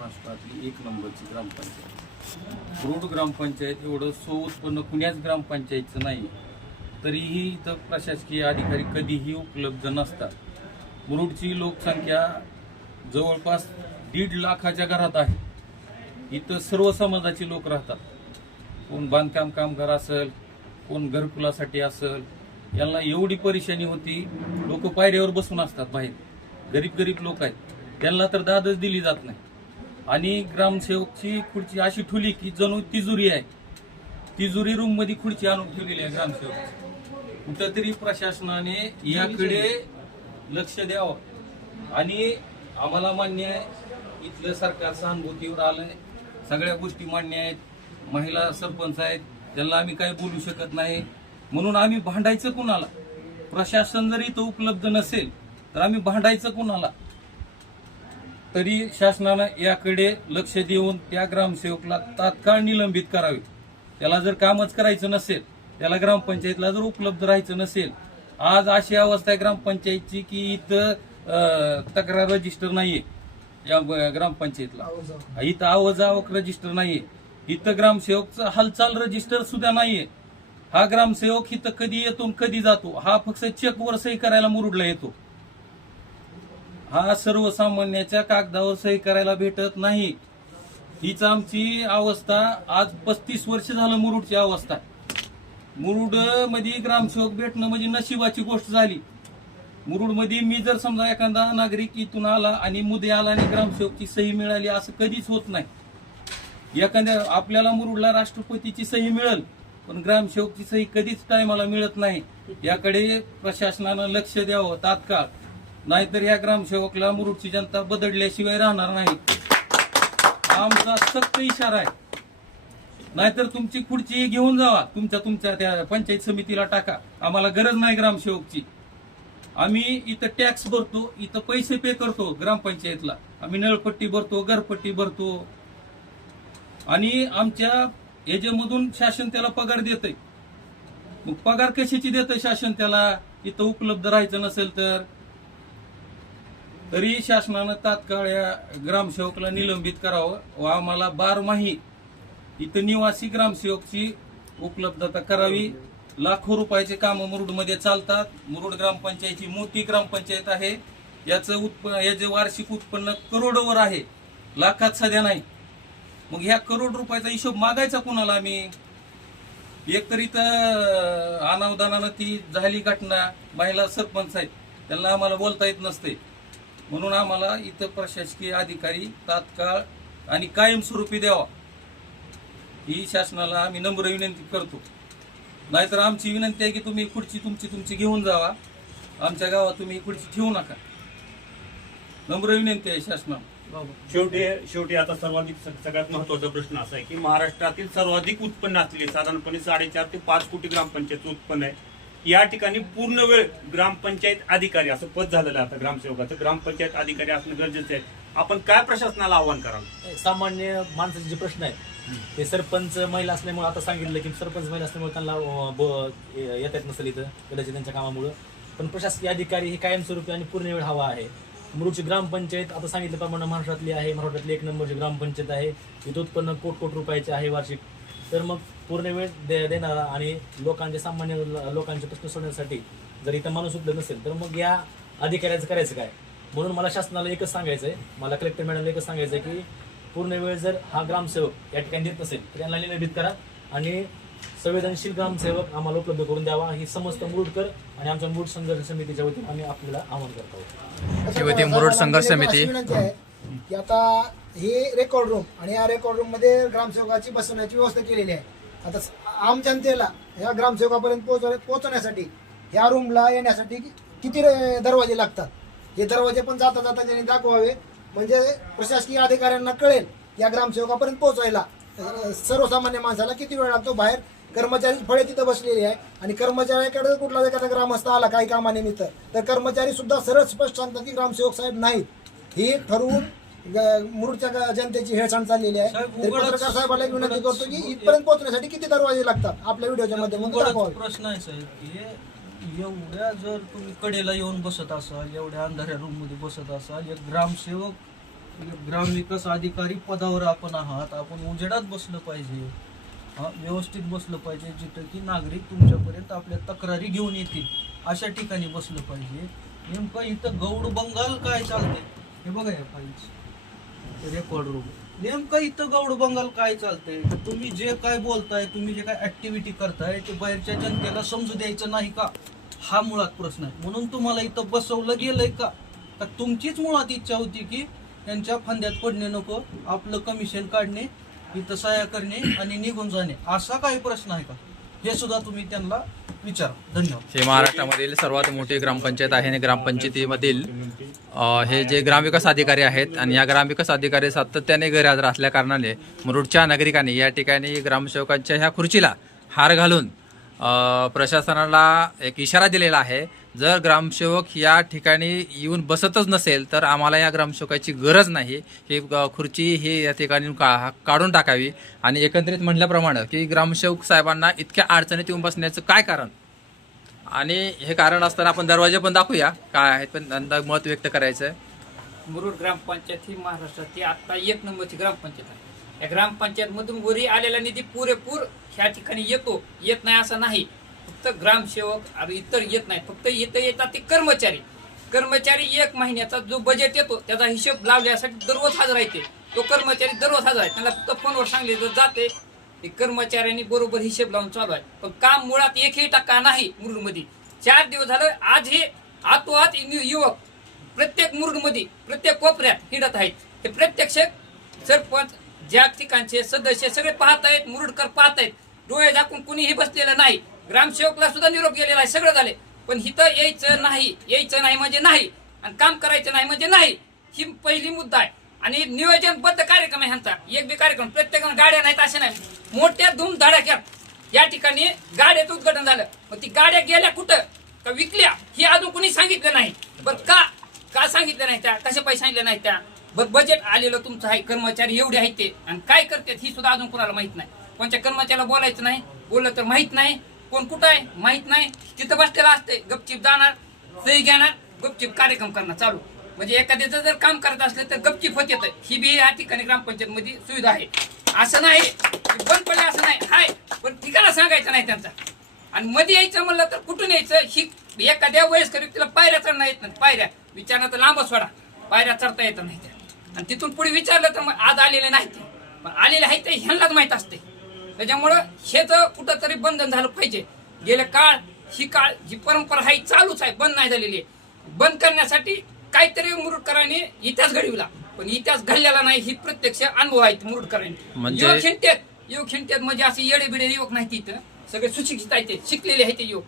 महाराष्ट्रातली एक नंबरची ग्रामपंचायत. रोड ग्रामपंचायत एवढं सो उत्पन्न कुण्याच ग्रामपंचायतचं नाही. तरीही इथं प्रशासकीय अधिकारी कधीही उपलब्ध नसतात. मुरुडची लोकसंख्या जवळपास दीड लाखाच्या घरात आहे. इथं सर्व समाजाचे लोक राहतात. कोण बांधकाम कामगार असेल कोण घरकुलासाठी असेल यांना एवढी परेशानी होती लोक पायऱ्यावर बसून असतात बाहेर. गरीब गरीब लोक आहेत. त्यांना तर दादच दिली जात नाही. आणि ग्रामसेवकची खुर्ची अशी ठुली की जणू तिजुरी आहे. तिजुरी रूममध्ये खुर्ची आणून ठेवलेली आहे ग्रामसेवक. कुठंतरी प्रशासनाने याकडे लक्ष द्यावं. आणि आम्हाला मान्य आहे इथलं सरकार सहानुभूतीवर आलंय. सगळ्या गोष्टी मान्य आहेत. महिला सरपंच आहेत. त्यांना आम्ही काही बोलू शकत नाही. म्हणून आम्ही भांडायचं कुणाला? प्रशासन जर इथं उपलब्ध नसेल तर आम्ही भांडायचं कुणाला? तरी शासनानं याकडे लक्ष देऊन त्या ग्रामसेवकला तात्काळ निलंबित करावे. त्याला जर कामच करायचं नसेल त्याला ग्रामपंचायतला जर उपलब्ध राहायचं नसेल आज अशी अवस्था आहे ग्रामपंचायतची की इथं तक्रार रजिस्टर नाहीये या ग्रामपंचायतला. इथं आवजावक रजिस्टर नाहीये. इथं ग्रामसेवकचं हालचाल रजिस्टर सुद्धा नाहीये. हा ग्रामसेवक इथं कधी येतो कधी जातो? हा फक्त चेकवर सही करायला मुरुडला येतो. हा सर्वसामान्याच्या कागदावर सही करायला भेटत नाही. हीच आमची अवस्था. आज पस्तीस वर्ष झालं मुरुडची अवस्था. मुरुडमध्ये ग्रामसेवक भेटणं म्हणजे नशिबाची गोष्ट झाली. मुरुडमध्ये मी जर समजा एखादा नागरिक इथून आला आणि मुदे आला आणि ग्रामसेवकची सही मिळाली असं कधीच होत नाही. एखाद्या आपल्याला मुरुडला राष्ट्रपतीची सही मिळेल पण ग्रामसेवकची सही कधीच टायमाला मिळत नाही. याकडे प्रशासनानं लक्ष द्यावं तात्काळ. नाहीतर या ग्रामसेवकला मुरुडची जनता बदडल्याशिवाय राहणार नाही. आमचा सक्त इशारा आहे. नाहीतर तुमची खुर्ची घेऊन जावा. तुमच्या तुमच्या त्या पंचायत समितीला टाका. आम्हाला गरज नाही ग्रामसेवकची. आम्ही इथं टॅक्स भरतो इथं पैसे पे करतो ग्रामपंचायतला. आम्ही नळपट्टी भरतो घरपट्टी भरतो. आणि आमच्या याच्यामधून शासन त्याला पगार देतंय. मग पगार कशाची देतंय शासन त्याला? इथं उपलब्ध राहायचं नसेल तर तरी शासनानं तात्काळ या ग्रामसेवकला निलंबित करावं व आम्हाला बारमाही इथं निवासी ग्रामसेवकची उपलब्धता करावी. लाखो रुपयाचे कामं मुरुडमध्ये चालतात. मुरुड ग्रामपंचायतची मोठी ग्रामपंचायत आहे. याचं उत्पन्न याचे वार्षिक उत्पन्न करोडवर आहे. लाखात सध्या नाही. मग ह्या करोड रुपयाचा हिशोब मागायचा कुणाला आम्ही? एकतर इथं अनावधानानं ती झाली घटना महिला सरपंच आहेत त्यांना आम्हाला बोलता येत नसते. म्हणून आम्हाला इथं प्रशासकीय अधिकारी तात्काळ आणि कायमस्वरूपी द्यावा. ही शासनाला आम्ही नम्र विनंती करतो. नाहीतर आमची विनंती आहे की तुम्ही खुर्ची तुमची तुमची घेऊन जावा. आमच्या गावात तुम्ही खुर्ची ठेवू नका. नम्र विनंती आहे शासनाला. शेवटी शेवटी आता सर्वाधिक सगळ्यात महत्त्वाचा प्रश्न असा आहे की महाराष्ट्रातील सर्वाधिक उत्पन्न असलेले साधारणपणे साडेचार ते पाच कोटी ग्रामपंचायत उत्पन्न आहे. या ठिकाणी पूर्ण वेळ ग्रामपंचायत अधिकारी असं पद झालेलं आहे आता ग्रामसेवकाचं. ग्रामपंचायत अधिकारी असणं गरजेचं आहे. आपण काय प्रशासनाला आव्हान कराल? सामान्य माणसाचे जे प्रश्न आहेत ते सरपंच महिला असल्यामुळे आता सांगितलं की सरपंच महिला असल्यामुळे त्यांना ब- येत येत नसेल इथं कदाचित त्यांच्या कामामुळं. पण प्रशासकीय अधिकारी हे कायमस्वरूपी आणि पूर्ण वेळ हवा आहे. मुरुडची ग्रामपंचायत आता सांगितल्याप्रमाणे महाराष्ट्रातली आहे. महाराष्ट्रातली एक नंबरची ग्रामपंचायत आहे. इथं उत्पन्न कोट कोट रुपयाचे आहे वार्षिक तर मग पूर्ण वेळ दे देणारा आणि लोकांचे सामान्य लोकांचे प्रश्न सोडण्यासाठी जर इथं माणूस उपलब्ध नसेल तर मग या अधिकाऱ्याचं करायचं काय? म्हणून मला शासनाला एकच सांगायचं आहे मला कलेक्टर मॅडमला एकच सांगायचं आहे की पूर्ण वेळ जर हा ग्रामसेवक या ठिकाणी देत नसेल तर त्यांना निलंबित करा आणि संवेदनशील ग्रामसेवक आम्हाला उपलब्ध करून द्यावा. ही समस्त मुरुडकर आणि आमच्या मुरुड संघर्ष समितीच्या वतीने आम्ही आपल्याला आवाहन करत मुरुड संघर्ष समिती. आता हे रेकॉर्ड रूम आणि या रेकॉर्ड रूममध्ये ग्रामसेवकाची बसवण्याची व्यवस्था केलेली आहे. आता आम जनतेला या ग्रामसेवकापर्यंत पोहोचव पोहोचण्यासाठी या रूमला येण्यासाठी किती दरवाजे लागतात? हे दरवाजे पण जाता जाता त्यांनी दाखवावे. म्हणजे प्रशासकीय अधिकाऱ्यांना कळेल या ग्रामसेवकापर्यंत पोहोचायला. सर्वसामान्य माणसाला किती वेळ लागतो बाहेर? कर्मचारी फळे तिथं बसलेले आहे आणि कर्मचाऱ्याकडे कुठला एखादा ग्रामस्थ आला काही कामानिमित्त तर कर्मचारी सुद्धा सरळ स्पष्ट सांगतात की ग्रामसेवक साहेब नाहीत. हे ठरवून मुरुडच्या जनतेची हेळसांड चाललेली आहे. साहेब, तरी उघडच- पत्रकार साहेबांना एक विनंती करतो की इथपर्यंत पोहोचण्यासाठी किती दरवाजे लागतात आपल्या व्हिडिओच्या माध्यमातून? दाखवावे प्रश्न आहे साहेब की एवढ्या जर तुम्ही कडेला येऊन बसत असाल एवढ्या अंधाऱ्या रूममध्ये बसत असाल एक ग्रामसेवक ग्रामविकास अधिकारी पदावर आपण आहात आपण उजेडात बसलं पाहिजे. हा, व्यवस्थित बसलं पाहिजे जिथं की नागरिक तुमच्यापर्यंत आपल्या तक्रारी घेऊन येतील. अशा ठिकाणी बसलं पाहिजे. नेमकं इथं गौड बंगाल काय चालते हे बघा या फाईल्स रेकॉर्ड रूम नेमकं इथं गौड बंगाल काय चालतंय? तुम्ही जे काय बोलताय तुम्ही जे काय ऍक्टिव्हिटी करताय ते बाहेरच्या जनतेला समजू द्यायचं नाही का? हा मुळात प्रश्न आहे. म्हणून तुम्हाला इथं बसवलं गेलंय का? का तुमचीच मुळात इच्छा होती की त्यांच्या फांद्यात पडणे नको आपलं कमिशन काढणे इथं सहाय्य करणे आणि निघून जाणे. असा काही प्रश्न आहे का? हे सुद्धा तुम्ही त्यांना विचार. धन्यवाद. हे महाराष्ट्रामधील सर्वात मोठी ग्रामपंचायत आहे आणि ग्रामपंचायतीमधील हे जे ग्रामविकास अधिकारी आहेत आणि या ग्रामविकास अधिकारी सातत्याने गैरहजर असल्या कारणाने मुरुडच्या नागरिकांनी या ठिकाणी ग्रामसेवकांच्या ह्या खुर्चीला हार घालून प्रशासनाला एक इशारा दिलेला आहे. जर ग्रामसेवक या ठिकाणी येऊन बसतच नसेल तर आम्हाला या ग्रामसेवकाची गरज नाही. ही खुर्ची ही या ठिकाणी का काढून टाकावी. आणि एकंदरीत म्हटल्याप्रमाणे की ग्रामसेवक साहेबांना इतक्या अडचणीत येऊन बसण्याचं काय कारण? आणि हे कारण असताना आपण दरवाजे पण दाखवूया. काय आहेत पण नंतर मत व्यक्त करायचं आहे मुरुड ग्रामपंचायत ही महाराष्ट्रातली आता एक नंबरची ग्रामपंचायत आहे. या ग्रामपंचायतमधून वरी आलेला निधी पुरेपूर ह्या ठिकाणी येतो येत नाही असं नाही. फक्त ग्रामसेवक आणि इतर येत नाही फक्त इथं येतात ते कर्मचारी. कर्मचारी एक महिन्याचा जो बजेट येतो त्याचा हिशोब लावण्यासाठी दररोज हजर आहे तो. कर्मचारी दररोज हजर आहे. त्याला फक्त फोनवर सांगले जाते. ते कर्मचाऱ्यांनी बरोबर हिशेब लावून चालू आहे. पण काम मुळात एकही टक्का नाही मुरुडमध्ये. चार दिवस झालं आज हे आतोआत युवक प्रत्येक मुरुडमध्ये प्रत्येक कोपऱ्यात हिडत आहेत. हे प्रत्यक्ष सरपंच ज्या ठिकाणचे सदस्य सगळे पाहत आहेत मुरुडकर पाहत आहेत. डोळे झाकून कुणीही बसलेलं नाही. ग्रामसेवकला सुद्धा निरोप गेलेला आहे सगळं झाले पण इथं यायचं नाही यायचं नाही म्हणजे नाही. आणि काम करायचं नाही म्हणजे नाही. ही पहिली मुद्दा आहे. आणि नियोजनबद्ध कार्यक्रम आहे ह्यांचा. एक बी कार्यक्रम. प्रत्येकानं गाड्या नाहीत असे नाही. मोठ्या धूम या ठिकाणी गाड्याचं उद्घाटन झालं. मग ती गाड्या गेल्या कुठं? का विकल्या? हे अजून कुणी सांगितलं नाही. बरं का? का सांगितलं नाही त्या? कसे पैसे सांगितले नाही त्या? बरं बजेट आलेलं तुमचं आहे कर्मचारी एवढे आहेत ते. आणि काय करतात ही सुद्धा अजून कुणाला माहीत नाही. कोणत्या कर्मचाऱ्याला बोलायचं नाही बोललं तर माहीत नाही. कोण कुठं आहे? माहीत नाही. तिथं बसलेला असते गपचिप जाणार सही घेणार गपचिप कार्यक्रम करणार. चालू. म्हणजे एखाद्याचं जर काम करत असलं तर गपचिप होत येतं. ही बी या ठिकाणी ग्रामपंचायत मध्ये सुविधा आहे. असं नाही. बंद पडले असं नाही. हाय. पण ठिकाणा सांगायचं नाही त्यांचा. आणि मध्ये यायचं म्हणलं तर कुठून यायचं? ही एखाद्या वयस्कर व्यक्तीला पायऱ्या चढणं येत नाही. पायऱ्या. विचारणं तर लांबच सोडा. पायऱ्या चढता येत नाही आणि तिथून पुढे विचारलं तर मग आज आलेले नाही ते. पण आलेले आहे ते ह्यांनाच माहीत असते त्याच्यामुळं हेच कुठंतरी बंधन झालं पाहिजे. गेल्या काळ ही काळ जी परंपरा आहे ही चालूच आहे बंद नाही झालेली आहे. बंद करण्यासाठी काहीतरी मुरुडकरांनी इतिहास घडविला. पण इतिहास घडलेला नाही ही प्रत्यक्ष अनुभव आहेत मुरुडकरांनी. युवक हिंडतात युवक हिंडतात म्हणजे असे येडे बिडे युवक नाही तिथं सगळे सुशिक्षित आहेत शिकलेले आहेत ते युवक.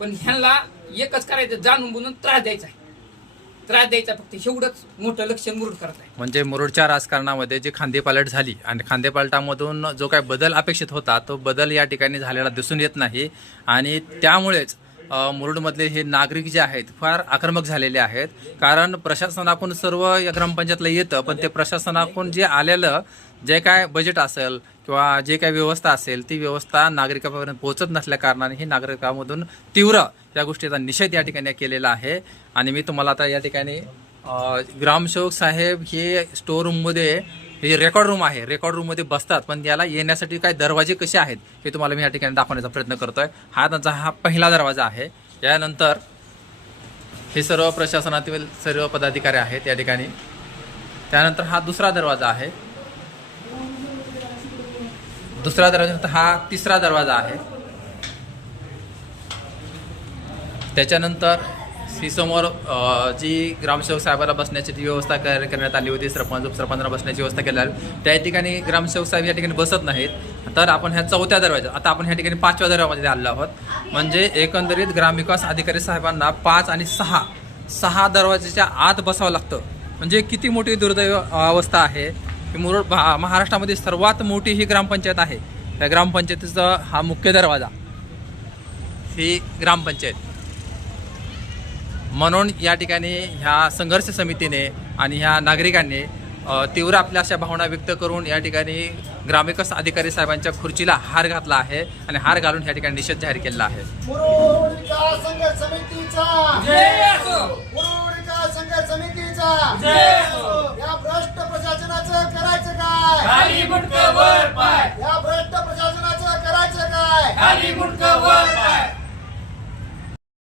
पण ह्यांना एकच करायचं जाणून बुजून त्रास द्यायचा आहे. त्रास द्यायचा फक्त एवढंच मोठं लक्ष मुरुड करत आहे. म्हणजे मुरुडच्या राजकारणामध्ये जी खांदेपालट झाली आणि खांदेपालटामधून जो काय बदल अपेक्षित होता तो बदल या ठिकाणी झालेला दिसून येत नाही. आणि त्यामुळेच मुरुडमधले हे नागरिक जे आहेत फार आक्रमक झालेले आहेत. कारण प्रशासनाकडून सर्व या ग्रामपंचायतला येतं पण ते प्रशासनाकडून जे आलेलं जे काय बजेट असेल किंवा जे काही व्यवस्था असेल ती व्यवस्था नागरिकापर्यंत पोहोचत नसल्या कारणाने ही नागरिकामधून तीव्र या गोष्टीचा निषेध या ठिकाणी केलेला आहे. आणि मी तुम्हाला आता या ठिकाणी ग्रामसेवक साहेब हे स्टोर रूममध्ये हे रेकॉर्ड रूम आहे. रेकॉर्ड रूममध्ये बसतात पण याला येण्यासाठी काय दरवाजे कसे आहेत हे तुम्हाला मी या ठिकाणी दाखवण्याचा प्रयत्न करतो आहे हा त्यांचा हा पहिला दरवाजा आहे. यानंतर हे सर्व प्रशासनातील सर्व पदाधिकारी आहेत या ठिकाणी. त्यानंतर हा दुसरा दरवाजा आहे. दुसरा दरवाजा हा तिसरा दरवाजा आहे. त्याच्यानंतर ही समोर जी ग्रामसेवक साहेबाला बसण्याची जी व्यवस्था कर- करण्यात आली होती सरपंच उपसरपंचांना बसण्याची व्यवस्था केली त्या ठिकाणी ग्रामसेवक साहेब या ठिकाणी बसत नाहीत. तर आपण ह्या चौथ्या दरवाजा आता आपण ह्या ठिकाणी पाचव्या दरवाजामध्ये आलो आहोत. म्हणजे एकंदरीत ग्रामविकास अधिकारी साहेबांना पाच आणि सहा सहा दरवाजाच्या आत बसावं लागतं. म्हणजे किती मोठी दुर्दैव अवस्था आहे. की मुरुड भा- महाराष्ट्रामध्ये सर्वात मोठी ही ग्रामपंचायत आहे. त्या ग्रामपंचायतीचा हा मुख्य दरवाजा. ही ग्रामपंचायत. म्हणून या ठिकाणी ह्या संघर्ष समितीने आणि ह्या नागरिकांनी तीव्र आपल्या अशा भावना व्यक्त करून या ठिकाणी ग्रामविकास अधिकारी साहेबांच्या खुर्चीला हार घातला आहे आणि हार घालून या ठिकाणी निषेध जाहीर केलेला आहे. मुरुड विकास प्रशासनाचं करायचं काय? खाली मुंडक वर पाय. या भ्रष्ट प्रशासनाचं करायचं काय? खाली मुंडक वर पाय.